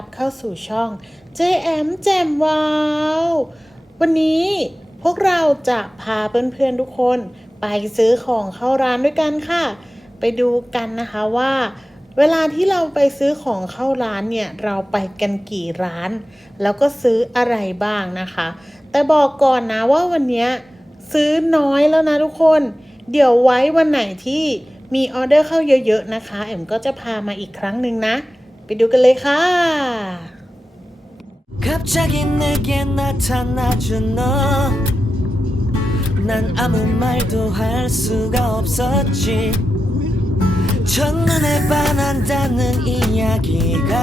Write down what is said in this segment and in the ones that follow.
รับเข้าสู่ช่อง JM แจมว้าววันนี้พวกเราจะพาเพื่อนๆทุกคน ไปซื้อของเข้าร้านด้วยกันค่ะ ไปดูกันนะคะว่า เวลาที่เราไปซื้อของเข้าร้านเนี่ย เราไปกันกี่ร้าน แล้วก็ซื้ออะไรบ้างนะคะ แต่บอกก่อนนะว่าวันนี้ซื้อน้อยแล้วนะทุกคน เดี๋ยวไว้วันไหนที่มีออเดอร์เข้าเยอะๆนะคะเอ็มก็จะพามาอีกครั้งหนึ่งนะ ไปดูกันเลยค่ะ 갑자기 내게 나타나준 너 난 아무 말도 할 수가 없었지 첫눈에 반한다는 이야기가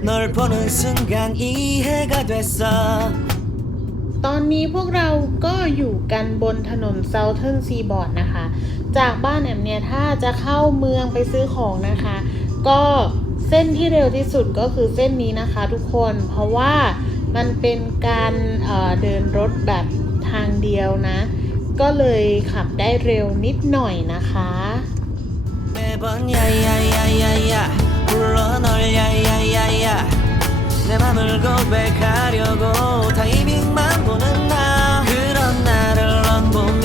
널 보는 순간 이해가 됐어 ตอนนี้พวกเราก็อยู่กันบนถนน Southern Seaboard นะคะ จากบ้านแอมเนี่ยถ้าจะเข้าเมืองไปซื้อของนะคะ ก็เส้นที่เร็วที่สุดก็คือเส้นนี้นะคะทุกคน เพราะว่ามันเป็นการเเดินรถแบบทางเดียวนะ ก็เลยขับได้เร็วนิดหน่อยนะคะ매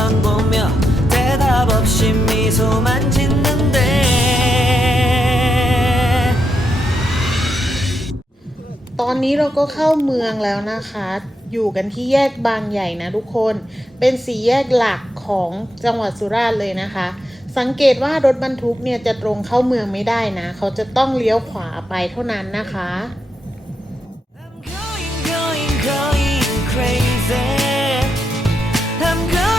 대답 없이 미소만 짓는데 ตอนนี้เราก็เข้าเมืองแล้วนะคะ อยู่กันที่แยกบางใหญ่นะทุกคน เป็นสี่แยกหลักของจังหวัดสุราษฎร์เลยนะคะ สังเกตว่ารถบรรทุกเนี่ยจะตรงเข้าเมืองไม่ได้นะ เขาจะต้องเลี้ยวขวาไปเท่านั้นนะคะ I'm going, going, going crazy. I'm going,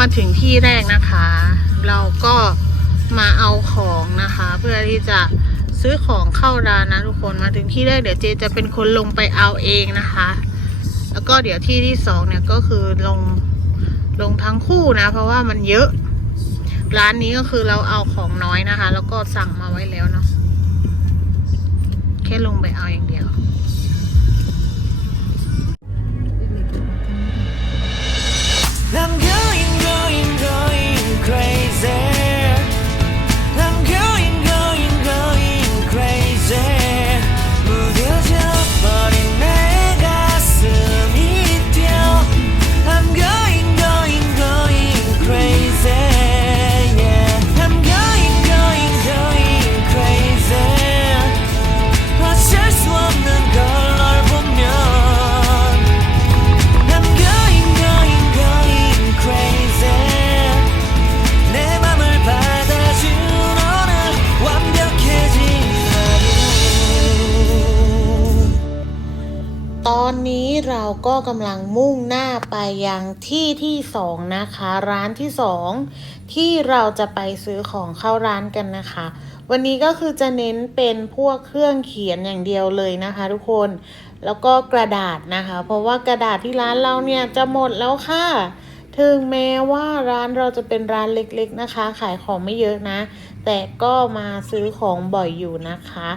มาถึงที่แรกนะคะ เราก็มาเอาของนะคะ เพื่อที่จะซื้อของเข้าร้านนะทุกคนมาถึงที่แรกเดี๋ยวเจจะเป็นคนลงไปเอาเองนะคะ แล้วก็เดี๋ยวที่ที่สองเนี่ยก็คือลงลงทั้งคู่นะ เพราะว่ามันเยอะ ร้านนี้ก็คือเราเอาของน้อยนะคะ แล้วก็สั่งมาไว้แล้วเนาะแค่ลงไปเอาอย่างเดียว crazy. ที่ที่สองนะคะ ร้านที่สองที่เราจะไปซื้อของเข้าร้านกันนะคะ วันนี้ก็คือจะเน้นเป็นพวกเครื่องเขียนอย่างเดียวเลยนะคะทุกคนแล้วก็กระดาษนะคะ เพราะว่ากระดาษที่ร้านเราเนี่ยจะหมดแล้วค่ะถึงแม้ว่าร้านเราจะเป็นร้านเล็กๆนะคะ ขายของไม่เยอะนะ แต่ก็มาซื้อของบ่อยอยู่นะคะ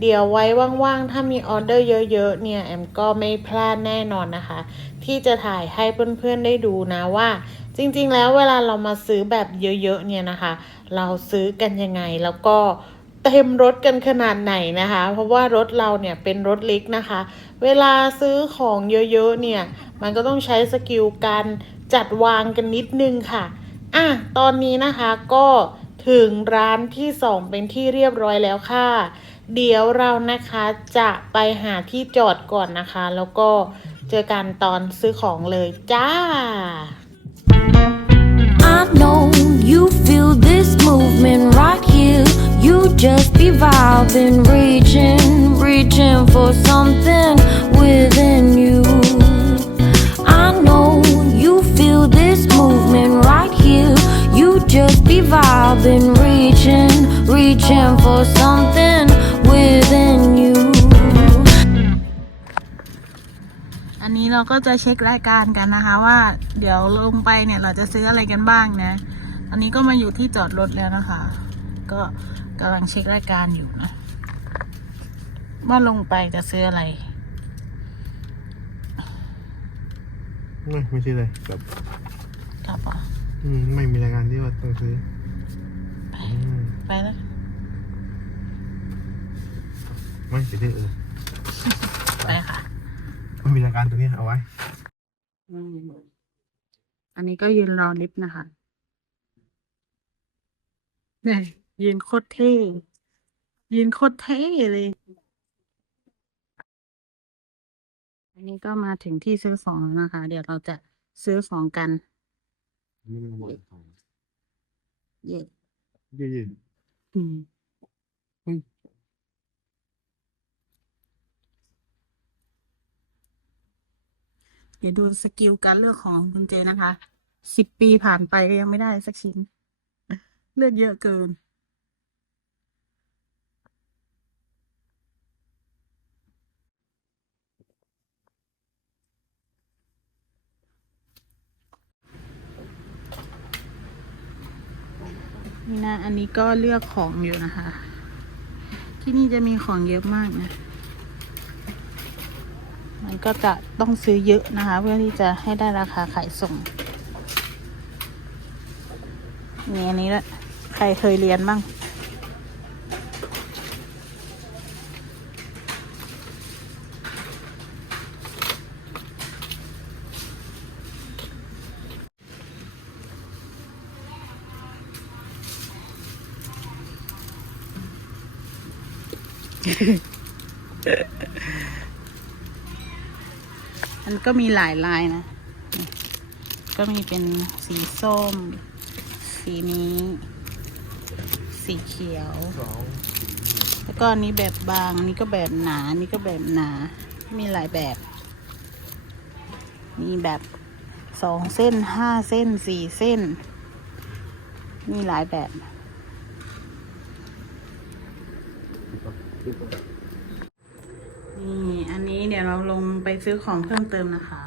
เดี๋ยวไว้ว่างๆ ถ้ามีออเดอร์เยอะๆ เนี่ย แอมก็ไม่พลาดแน่นอนนะคะ ที่จะถ่ายให้เพื่อนๆได้ดูนะว่า จริงๆ แล้วเวลาเรามาซื้อแบบเยอะๆ เนี่ยนะคะ เราซื้อกันยังไงแล้วก็เต็มรถกันขนาดไหนนะคะ เพราะว่ารถเราเนี่ยเป็นรถเล็กนะคะ เวลาซื้อของเยอะๆ เนี่ย มันก็ต้องใช้สกิลการจัดวางกันนิดนึงค่ะ อะ ตอนนี้นะคะก็ ถึงร้านที่สองเป็นที่เรียบร้อยแล้วค่ะ เดี๋ยวเรานะคะจะไปหาที่จอดก่อนนะคะ แล้วก็เจอกันตอนซื้อของเลยจ้า I know you feel this movement right here. You just be vibing, reaching, reaching for something within you. I know you feel this movement right here. You just be vibing, reaching, reaching for something within you. อันนี้เราก็จะเช็ครายการกันนะคะว่า เดี๋ยวลงไปเนี่ยเราจะซื้ออะไรกันบ้างนะ อันนี้ก็มาอยู่ที่จอดรถแล้วนะคะ ก็กำลังเช็ครายการอยู่นะว่าลงไปจะซื้ออะไร ไม่ไม่ใช่เลยแบบครับอะ อืมไม่มีรายการที่ว่าต้องซื้ออืมไปแล้วไม่เสียที่เออไปค่ะ ไม่มีรายการตรงนี้เอาไว้ อืมอันนี้ก็ยืนรอลิฟต์นะคะเนี่ยยืนโคตรเท่ยืนโคตรเท่เลย อันนี้ก็มาถึงที่ซื้อของแล้วนะคะ เดี๋ยวเราจะซื้อของกัน ไม่มีหมดเย่เย่อืมอืมเดี๋ยวดูสกิลการเลือกของคุณเจนะคะ สิบปีผ่านไปก็ยังไม่ได้สักชิ้น เลือกเยอะเกิน นี่นะ อันนี้ก็เลือกของอยู่นะคะ ที่นี่จะมีของเยอะมากนะ มันก็จะต้องซื้อเยอะนะคะ เพื่อที่จะให้ได้ราคาขายส่งมีอันนี้ละใครเคยเรียนบ้าง มันก็มีหลายลายนะ ก็มีเป็นสีส้ม สีนี้ สีเขียว แล้วก็อันนี้แบบบาง อันนี้ก็แบบหนา อันนี้ก็แบบหนา มีหลายแบบ มีแบบสองเส้นห้าเส้นสี่เส้น มีหลายแบบ นี่ อันนี้เดี๋ยวเราลงไปซื้อของเพิ่มเติมนะคะ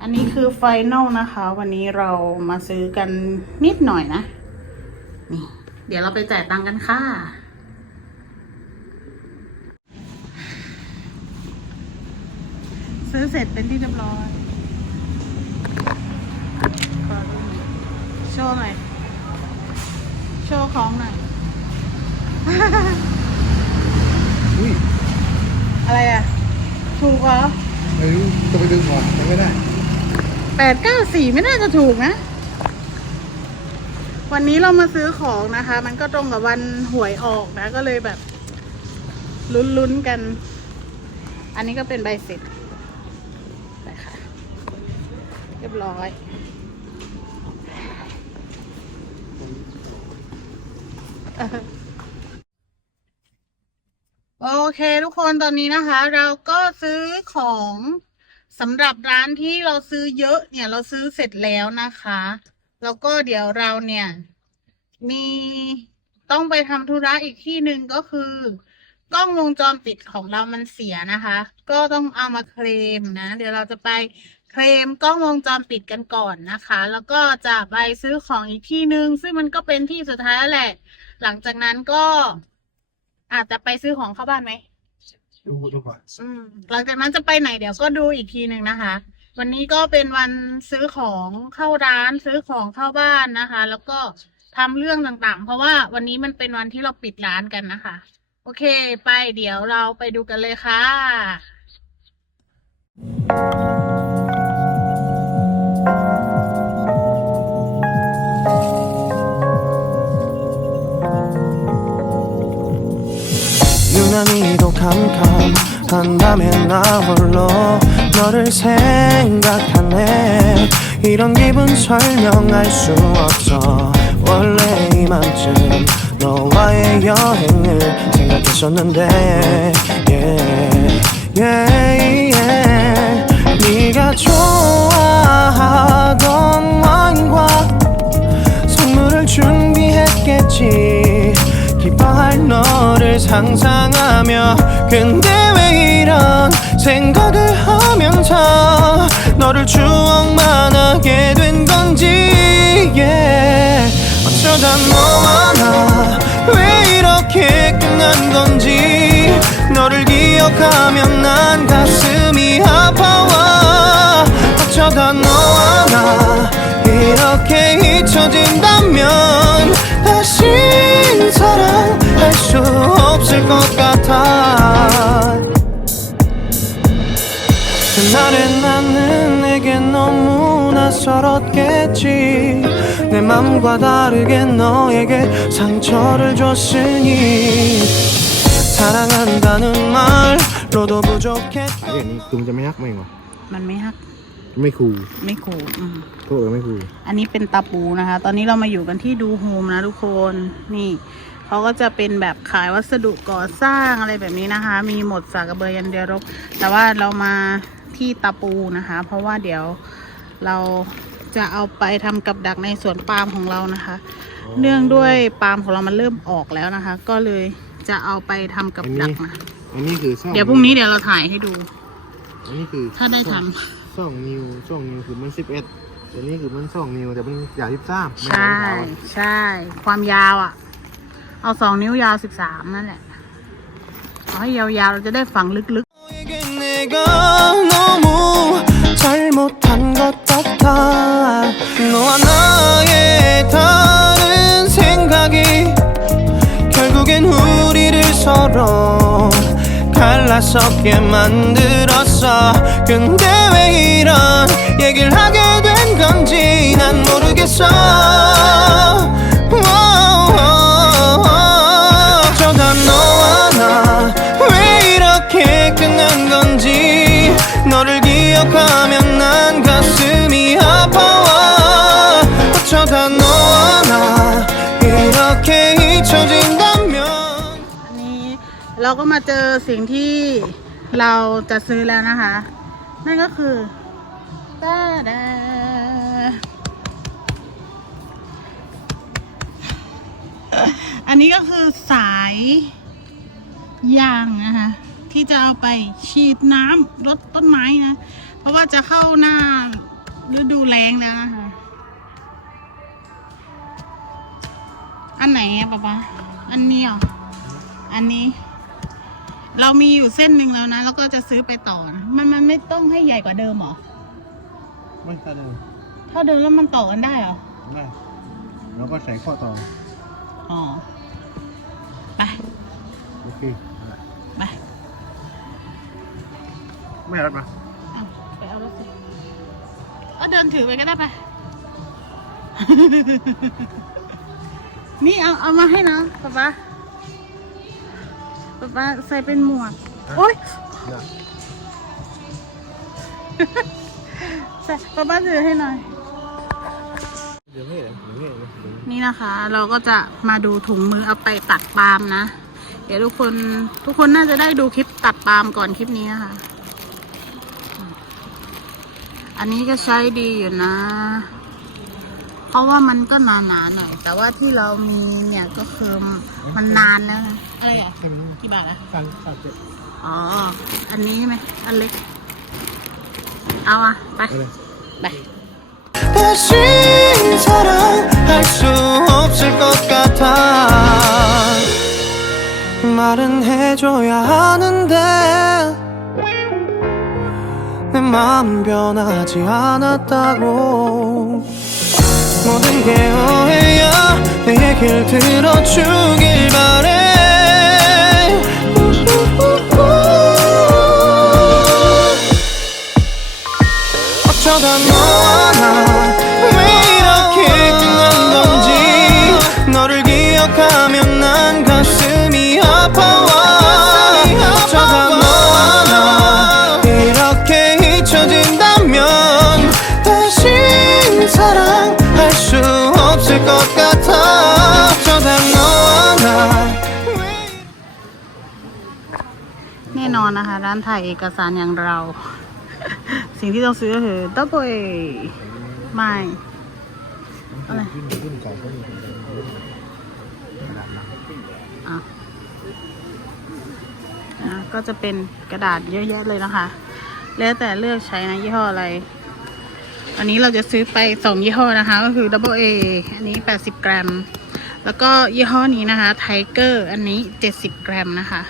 อันนี้คือไฟนอลนะคะ วันนี้เรามาซื้อกันนิดหน่อยนะ นี่ เดี๋ยวเราไปจ่ายตังค์กันค่ะซื้อเสร็จเป็นที่เรียบร้อย ขอดูหน่อย โชว์หน่อย โชว์ของหน่อย อุ้ยอะไรอะ ถูกเหรอไม่รู้จะไปดึงก่อนยังไม่ได้แปดเก้าสี่ไม่น่าจะถูกนะ วันนี้เรามาซื้อของนะคะ มันก็ตรงกับวันหวยออกนะ ก็เลยแบบ ลุ้นๆกัน อันนี้ก็เป็นใบเสร็จไปค่ะ เรียบร้อย โอเค ทุกคนตอนนี้นะคะ เราก็ซื้อของสำหรับร้านที่เราซื้อเยอะเนี่ยเราซื้อเสร็จแล้วนะคะ แล้วก็เดี๋ยวเราเนี่ย มีต้องไปทำธุระอีกที่หนึ่งก็คือกล้องวงจรปิดของเรามันเสียนะคะ ก็ต้องเอามาเคลมนะ เดี๋ยวเราจะไปเคลมกล้องวงจรปิดกันก่อนนะคะ แล้วก็จะไปซื้อของอีกที่หนึ่งซึ่งมันก็เป็นที่สุดท้ายแล้วแหละ หลังจากนั้นก็อาจจะไปซื้อของเข้าบ้านไหม ดูดูก่อนอืมหลังจากนั้นจะไปไหนเดี๋ยวก็ดูอีกทีหนึ่งนะคะ วันนี้ก็เป็นวันซื้อของเข้าร้านซื้อของเข้าบ้านนะคะ แล้วก็ทำเรื่องต่างๆ เพราะว่าวันนี้มันเป็นวันที่เราปิดร้านกันนะคะ โอเค ไปเดี๋ยวเราไปดูกันเลยค่ะ 유난히도 캄캄한 밤에 나 홀로 너를 생각하네. 이런 기분 설명할 수 없어. 원래 이맘쯤 너와의 여행을 생각했었는데 yeah, yeah, yeah. 네가 좋아하던 와인과 선물을 준비했겠지 상상하며 근데 왜 이런 생각을 하면서 너를 추억만 하게 된 건지 yeah. 어쩌다 너와 나 왜 이렇게 끝난 건지 너를 기억하면 난 가슴이 아파와 어쩌다 너와 나 이렇게 잊혀진 너무 낯설었겠지 내 맘과 다르게 너에게 상처를 줬으니 사랑한다는 말로도 ไอ้ 부족했던 อย่างนี้คือมันจะไม่ฮักไหมวะ มันไม่ฮัก ไม่คูล ไม่คูลอืม โทษเลยไม่คูล อันนี้เป็นตาปูนะคะ ตอนนี้เรามาอยู่กันที่ดูโฮมนะทุกคน นี่ เขาก็จะเป็นแบบขายวัสดุก่อสร้างอะไรแบบนี้นะคะ มีหมดสากกระเบือยันเดียรก แต่ว่าเรามาที่ตาปูนะคะ เพราะว่าเดี๋ยว เราจะเอาไปทำกับดักในสวนปาล์มของเรานะคะ เนื่องด้วยปาล์มของเรามันเริ่มออกแล้วนะคะ ก็เลยจะเอาไปทำกับดักนะอันนี้คือซ่องเดี๋ยวพรุ่งนี้เดี๋ยวเราถ่ายให้ดู อันนี้คือถ้าได้ทซ่องนิวซ่องนิวคือมันสิบเอ็ดอันนี้คือมันซ่องนิวแต่มันอยากทิบซ้ำำใช่ใช่ ความยาวอะ่ะ เอาสองนิ้วยาวสิบสามนั่นแหละเอาให้ยาวๆเราจะได้ฝังลึก너 같아 너와 나의 다른 생각이 결국엔 우리를 서로 갈라서게 만들었어. 근데 왜 이런 얘기를 하게 된 건지 난 모르겠어. 어쩌다 너와 나 왜 이렇게 끝난 건지 너를 기억하면 난 가슴이 아파와 어쩌다 너와 나 이렇게 잊혀진다면 ๆ อันนี้เราก็มาเจอสิ่งที่เราจะซื้อแล้วนะคะ นั่นก็คือตาดาอันนี้ก็คือสายยางนะคะ ที่จะเอาไปฉีดน้ำรดต้นไม้นะ เพราะว่าจะเข้าหน้าฤดูแล้งแล้วนะคะ อันไหนอะป๊าป๊าอันนี้เหรอ อันนี้ เรามีอยู่เส้นหนึ่งแล้วนะ แล้วก็จะซื้อไปต่อนะมันมันไม่ต้องให้ใหญ่กว่าเดิมเหรอ ไม่ใช่เลยเท่าเดิมแล้วมันต่อกันได้เหรอ ได้แล้วก็ใส่ข้อต่อ อ๋อ ไป โอเค ไป ไม่รับมาเอา ไปเอารถสิเอาเดินถือไปก็ได้ไป นี่เอาเอามาให้นะป๊าป๊าป๊าป๊าใส่เป็นหมวก โอ๊ยได้ใส่ป๊าป๊าถือให้หน่อย เดี๋ยวไม่เห็นเดี๋ยวไม่เห็นเดี๋ยวไม่เห็นนี่นะคะเราก็จะมาดูถุงมือเอาไปตัดปาล์มนะ เดี๋ยวทุกคนทุกคนน่าจะได้ดูคลิปตัดปาล์มก่อนคลิปนี้นะคะ อันนี้ก็ใช้ดีอยู่นะ เพราะว่ามันก็หนาๆหน่อย แต่ว่าที่เรามีเนี่ยก็คือมันนานนะอะไรอ่ะ แค่นี้ กี่บาทนะ ฟังฟังเจ็บ อ๋อ อันนี้ใช่ไหมอันเล็ก เอาอ่ะ ไป เอาเลย ไป 다시 사랑할 수 없을 것 같아 말은 해줘야 하는데 내 마음은 변하지 않았다고. 모든 게 오해야 내 얘길 들어주길 านถ่ายเอกสารอย่างเรา สิ่งที่ต้องซื้อก็คือ double A ไม่อะไรขึ้นขึ้นเก่าก็มีคนเดินกระดาษหนักอะอะก็จะเป็นกระดาษเยอะแยะเลยนะคะ แล้วแต่เลือกใช้นะยี่ห้ออะไร อันนี้เราจะซื้อไปสองยี่ห้อนะคะ ก็คือ Double A อันนี้ 80 กรัม แล้วก็ยี่ห้อนี้นะคะ Tiger อันนี้ 70 กรัมนะคะ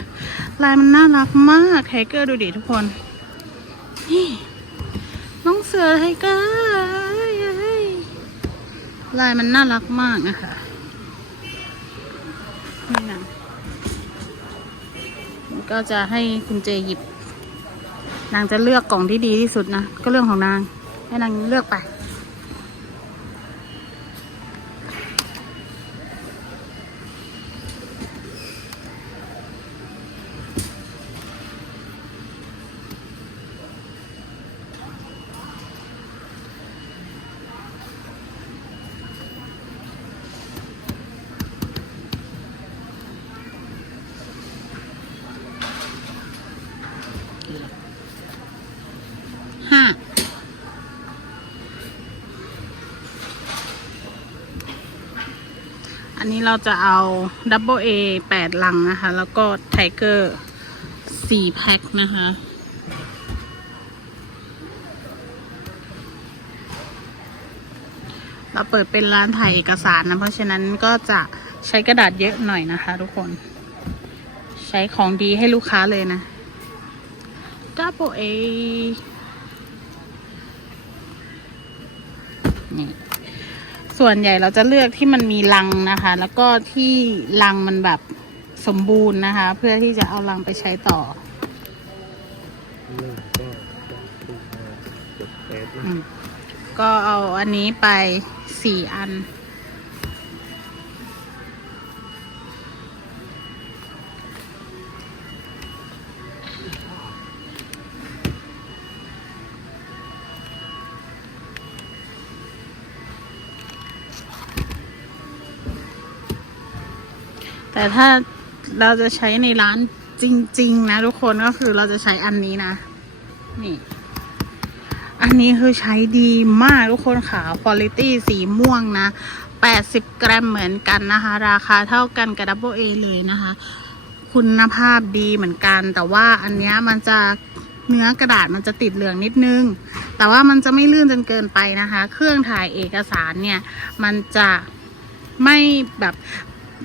ลายมันน่ารักมาก Tiger ดูดิทุกคน นี่น้องเสือไทเกอร์ลายมันน่ารักมากนะคะนี่นะก็จะให้คุณเจหยิบ นางจะเลือกกล่องที่ดีที่สุดนะ ก็เรื่องของนาง ให้นางเลือกไป ห้า อันนี้เราจะเอา Double A แปดลังนะคะ แล้วก็ Tiger สี่แพ็คนะคะ เราเปิดเป็นร้านถ่ายเอกสารนะ เพราะฉะนั้นก็จะใช้กระดาษเยอะหน่อยนะคะทุกคน ใช้ของดีให้ลูกค้าเลยนะ Double A ส่วนใหญ่เราจะเลือกที่มันมีรังนะคะ แล้วก็ที่รังมันแบบสมบูรณ์นะคะ เพื่อที่จะเอารังไปใช้ต่อก็เอาอันนี้ไปสี่อัน แต่ถ้าเราจะใช้ในร้านจริง ๆ นะทุกคนก็คือเราจะใช้อันนี้นะ นี่ อันนี้คือใช้ดีมากทุกคนค่ะคุณภาพสีม่วงนะ 80 กรัมเหมือนกันนะคะ ราคาเท่ากันกับ Double A เลยนะคะ คุณภาพดีเหมือนกัน แต่ว่าอันนี้มันจะเนื้อกระดาษมันจะติดเหลืองนิดนึง แต่ว่ามันจะไม่ลื่นจนเกินไปนะคะ เครื่องถ่ายเอกสารเนี่ย มันจะไม่แบบ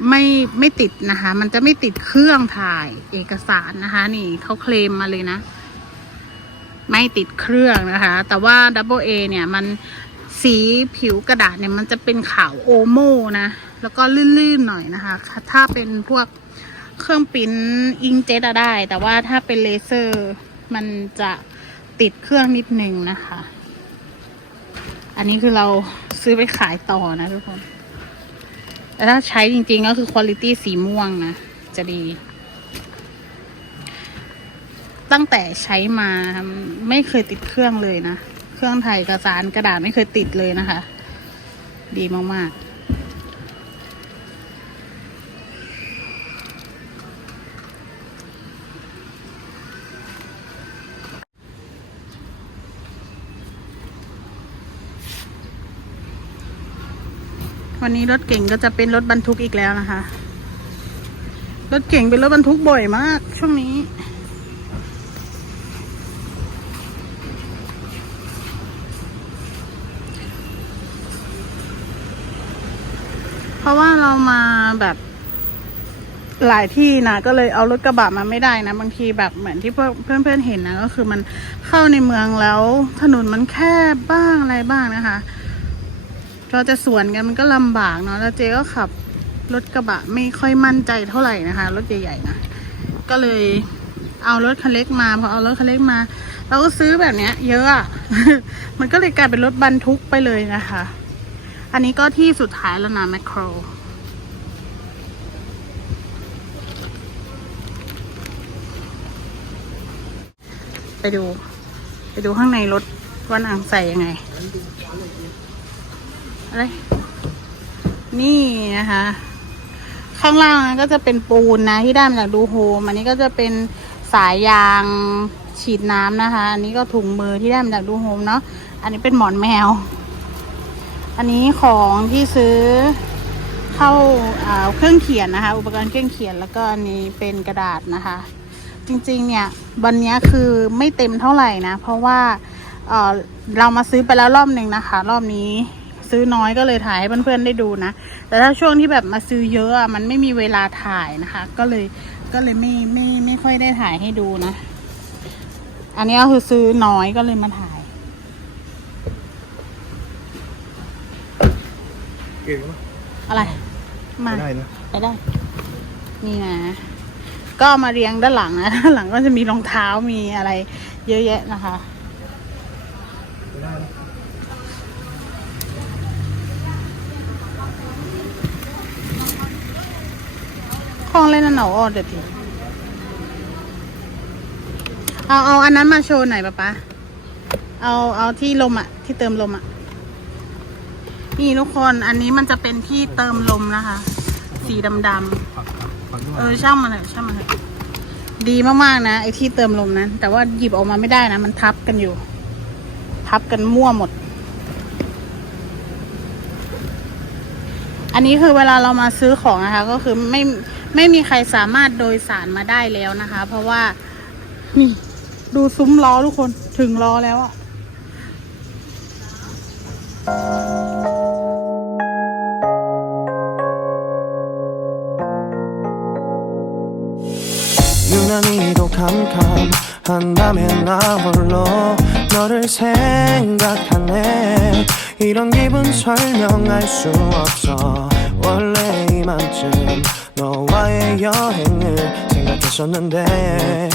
ไม่ไม่ติดนะคะ มันจะไม่ติดเครื่องถ่ายเอกสารนะคะ นี่เขาเคลมมาเลยนะ ไม่ติดเครื่องนะคะ แต่ว่า Double A เนี่ยมันสีผิวกระดาษเนี่ยมันจะเป็นขาวโอโมนะ แล้วก็ลื่นๆหน่อยนะคะ ถ้าเป็นพวกเครื่องปิ้นอิงเจ็ตได้ แต่ว่าถ้าเป็นเลเซอร์มันจะติดเครื่องนิดนึงนะคะ อันนี้คือเราซื้อไปขายต่อนะทุกคน แต่ถ้าใช้จริงๆก็คือคุณภาพสีม่วงนะ จะดี ตั้งแต่ใช้มาไม่เคยติดเครื่องเลยนะ เครื่องถ่ายกระสานกระดาษไม่เคยติดเลยนะคะ ดีมากๆ วันนี้รถเก่งก็จะเป็นรถบรรทุกอีกแล้วนะคะ รถเก่งเป็นรถบรรทุกบ่อยมาก ช่วงนี้ เพราะว่าเรามาแบบหลายที่นะก็เลยเอารถกระบะมาไม่ได้นะ บางทีแบบเหมือนที่เพื่อนเพื่อนเห็นนะ ก็คือมันเข้าในเมืองแล้วถนนมันแคบบ้างอะไรบ้างนะคะ เราจะสวนกันมันก็ลำบากเนาะแล้วเจก็ขับรถกระบะไม่ค่อยมั่นใจเท่าไหร่นะคะรถใหญ่ๆนะก็เลยเอารถคันเล็กมาพอเอารถคันเล็กมา เราก็ซื้อแบบเนี้ย เยอะอะมันก็เลยกลายเป็นรถบรรทุกไปเลยนะคะ อันนี้ก็ที่สุดท้ายแล้วนะแมคโครไปดู ไปดูข้างในรถว่านางใส่ยังไง อะไร นี่นะคะ ข้างล่างก็จะเป็นปูนนะที่ได้มาจากดูโฮมอันนี้ก็จะเป็นสายยางฉีดน้ำนะคะ อันนี้ก็ถุงมือที่ได้มาจากดูโฮมเนาะ อันนี้เป็นหมอนแมว อันนี้ของที่ซื้อเข้าอ่าเครื่องเขียนนะคะ อุปกรณ์เครื่องเขียนแล้วก็อันนี้เป็นกระดาษนะคะ จริงๆเนี่ยวันนี้คือไม่เต็มเท่าไหร่นะ เพราะว่าเเรามาซื้อไปแล้วรอบหนึ่งนะคะ รอบนี้ ซื้อน้อยก็เลยถ่ายให้เพื่อนๆได้ดูนะ แต่ถ้าช่วงที่แบบมาซื้อเยอะอะมันไม่มีเวลาถ่ายนะคะ ก็เลยก็เลยไม่ไม่ไม่ค่อยได้ถ่ายให้ดูนะ อันนี้ก็คือซื้อน้อยก็เลยมาถ่ายเก่งมากอะไร มาได้นะ ไปได้ นี่นะ ก็เอามาเรียงด้านหลังนะ ด้านหลังก็จะมีรองเท้ามีอะไร เยอะแยะนะคะได้นะ ของเล่นอันหนอ๋อเดี๋ยวทีเอาเอาอันนั้นมาโชว์หน่อยป๊าป๊าเอาเอาที่ลมอะที่เติมลมอะนี่ทุกคนอันนี้มันจะเป็นที่เติมลมนะคะ สีดำด้วๆยเออช่างมันเถอะช่างมันเถอะดีมากๆนะไอที่เติมลมนั้นแต่ว่าหยิบออกมาไม่ได้นะ มันทับกันอยู่ ทับกันมั่วหมด อันนี้คือเวลาเรามาซื้อของนะคะ ก็คือไม่ ไม่มีใครสามารถโดยสารมาได้แล้วนะคะ เพราะว่า นี่ดูซุ้มล้อทุกคนถึงล้อแล้วอะ 유난히도 캄캄한 밤에 나 홀로 너를 생각하네 이런 기분 설명할 수 없어 원래 이맘쯤 너와의 여행을 생각했었는데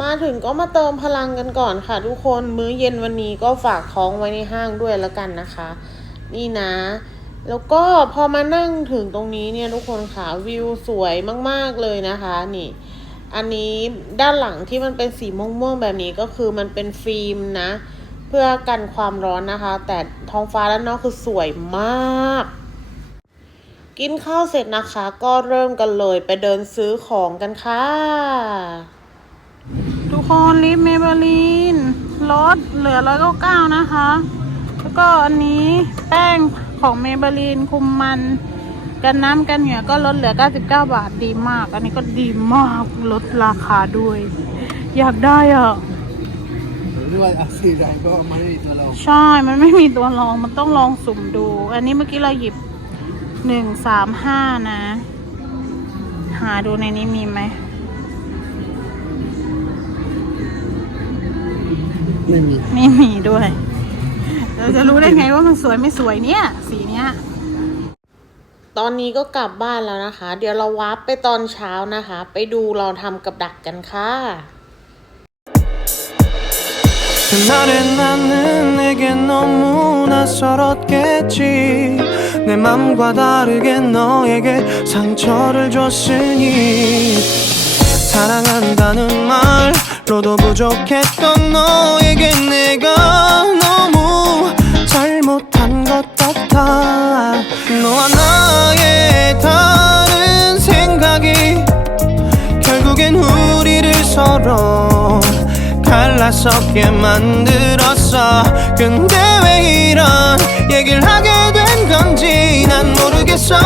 มาถึงก็มาเติมพลังกันก่อนค่ะ ทุกคนมื้อเย็นวันนี้ก็ฝากท้องไว้ในห้างด้วยแล้วกันนะคะ นี่นะ แล้วก็พอมานั่งถึงตรงนี้เนี่ยทุกคนค่ะวิวสวยมากๆเลยนะคะ นี่ อันนี้ด้านหลังที่มันเป็นสีม่วงๆแบบนี้ก็คือมันเป็นฟิล์มนะ เพื่อกันความร้อนนะคะ แต่ท้องฟ้าด้านนอกคือสวยมาก กินข้าวเสร็จนะคะ ก็เริ่มกันเลยไปเดินซื้อของกันค่ะ กคนลิปเมเบลีนลดเหลือร้อยเก้าเก้านะคะ แล้วก็อันนี้แป้งของเมเบลีนคุมมัน กันน้ำกันเหงื่อก็ลดเหลือ 99 บาทดีมาก อันนี้ก็ดีมากลดราคาด้วย อยากได้อะหรือว่าอาซีใดก็ไม่ได้ตัวเราใช่ มันไม่มีตัวลอง มันต้องลองสุ่มดู อันนี้เมื่อกี้เราหยิบหนึ่งสามห้านะ หาดูในนี้มีไหม ไม่มี ไม่มีด้วย เราจะรู้ได้ไงว่ามันสวยไม่สวยเนี่ย สีเนี้ย ตอนนี้ก็กลับบ้านแล้วนะคะ เดี๋ยวเราวาร์ปไปตอนเช้านะคะ ไปดูเราทำกับดักกันค่ะ 그날의 나는 내게 너무 낯설었겠지 내 맘과 다르게 너에게 상처를 줬으니 사랑한다는 말 로도 부족했던 너에게 내가 너무 잘못한 것 같아. 너와 나의 다른 생각이 결국엔 우리를 서로 갈라서게 만들었어. 근데 왜 이런 얘기를 하게 된 건지 난 모르겠어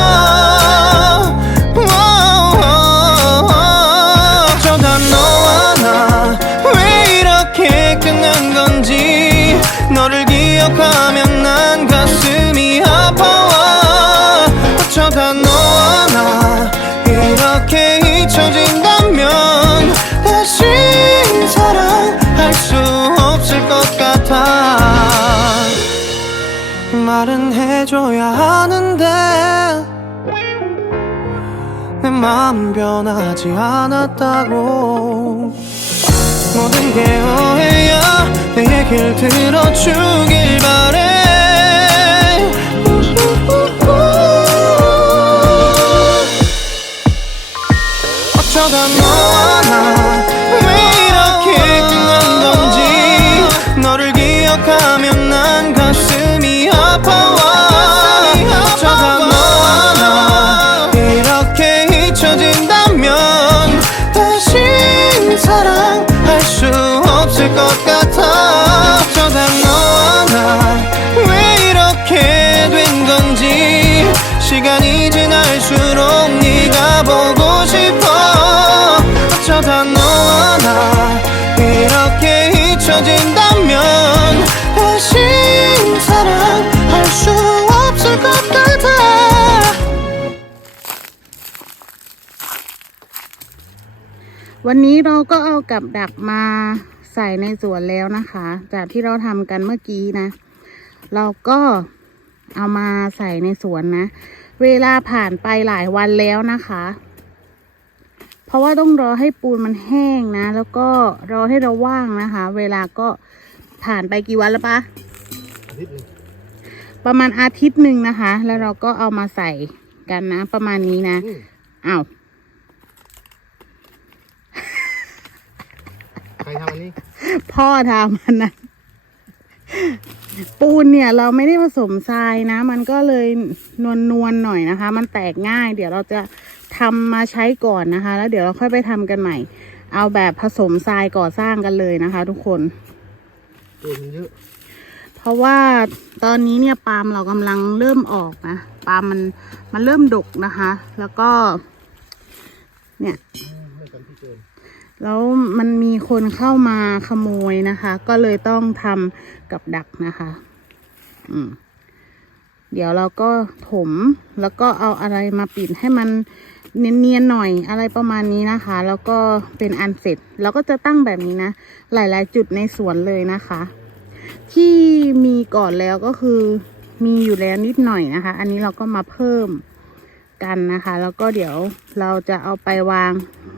기억하면 난 가슴이 아파와 어쩌다 너와 나 이렇게 잊혀진다면 다시 사랑할 수 없을 것 같아. 말은 해줘야 하는데 내 마음 변하지 않았다고. 모든 게 오해야 내 얘길 들어주길 바래. 어쩌다 너와 나 วันนี้เราก็เอากับดักมาใส่ในสวนแล้วนะคะ จากที่เราทำกันเมื่อกี้นะ เราก็เอามาใส่ในสวนนะ เวลาผ่านไปหลายวันแล้วนะคะ เพราะว่าต้องรอให้ปูนมันแห้งนะ แล้วก็รอให้เราว่างนะคะ เวลาก็ผ่านไปกี่วันแล้วปะอาทิตย์หนึงประมาณอาทิตย์หนึ่งนะคะ แล้วเราก็เอามาใส่กันนะ ประมาณนี้นะอืมอ้าว ใครทำอันนี้ พ่อทำมันนะปูนเนี่ยเราไม่ได้ผสมทรายนะ มันก็เลยนวลนวลๆหน่อยนะคะ มันแตกง่าย เดี๋ยวเราจะทำมาใช้ก่อนนะคะ แล้วเดี๋ยวเราค่อยไปทำกันใหม่ เอาแบบผสมทรายก่อสร้างกันเลยนะคะ ทุกคนตัวมันเยอะเพราะว่าตอนนี้เนี่ยปาล์มเรากำลังเริ่มออกนะปาล์มมันมันเริ่มดกนะคะ แล้วก็ เนี่ยไม่กันที่เกิน แล้วมันมีคนเข้ามาขโมยนะคะ ก็เลยต้องทำกับดักนะคะ อืม เดี๋ยวเราก็ถมแล้วก็เอาอะไรมาปิดให้มันเนียนๆหน่อยอะไรประมาณนี้นะคะ แล้วก็เป็นอันเสร็จเราก็จะตั้งแบบนี้นะ หลายๆ จุดในสวนเลยนะคะ ที่มีก่อนแล้วก็คือ มีอยู่แล้วนิดหน่อยนะคะ อันนี้เราก็มาเพิ่มกันนะคะ แล้วก็เดี๋ยวเราจะเอาไปวาง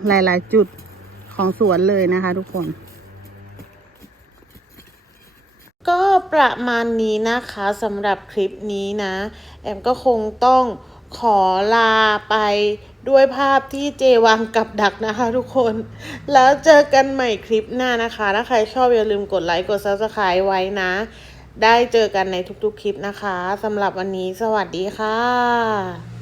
หลาย ๆ จุด ของสวนเลยนะคะ ทุกคน ก็ประมาณนี้นะคะสำหรับคลิปนี้นะ แอมก็คงต้องขอลาไปด้วยภาพที่เจวางกับดักนะคะทุกคน แล้วเจอกันใหม่คลิปหน้านะคะ ถ้าใครชอบอย่าลืมกดไลค์กด subscribe ไว้นะ ได้เจอกันในทุกๆคลิปนะคะสำหรับวันนี้สวัสดีค่ะ